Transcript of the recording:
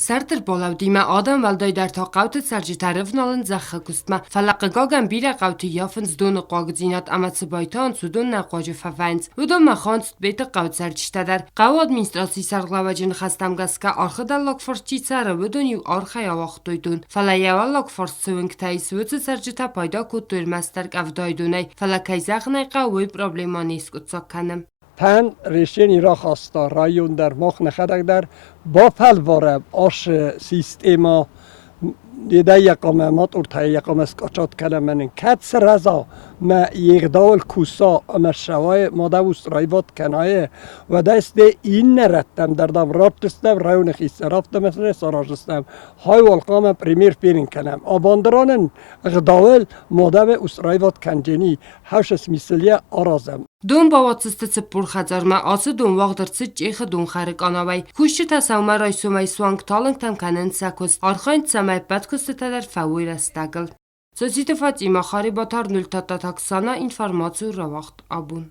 Сартер болавдима адам валдай дар тоқавт саржитарифналын захха кустма фалаққагаган бира қавти яфнс дун қогзинат амацбайтан судун нақожи фаванс удон маханст бета қавт сарчитадар қав администрации сарглаваджин хастамгаска архадаллок форчицара удон ю архая вақтойдун фалаяваллок форсвингтайс вуц саржита пайда кутур мастер қавдайдунай фалакайзахнай қавой проблема نیست کنم تن ریشینی را خواستا رایون در مخ نخدک در با پلواره آش سیستما دیده یکم مات ارتای یکم اسکاچات کنم من کتس رزا ما یک دول کوسا اما شوای ماده وسترایوات کنایه و دست این نرتم در دم رابطستم رایون خیست رفته مثل سراجستم های والقام پریمیر پیرین کنم آباندرانن اغداول ماده به وسترایوات کنجنی هوش اسمیسلیه آرازم دون باواتست پور خزارما آسه دون وقترس چیخ دون خارق آنوای کوشت تساوما رایسومای سوانگ تالنگ تم کنن سکوس آرخاین سمای بدکست تدر فویر استگل. Созитофати махари батар 0 تا تاکسانا اینفارماتیو را وقت آبون.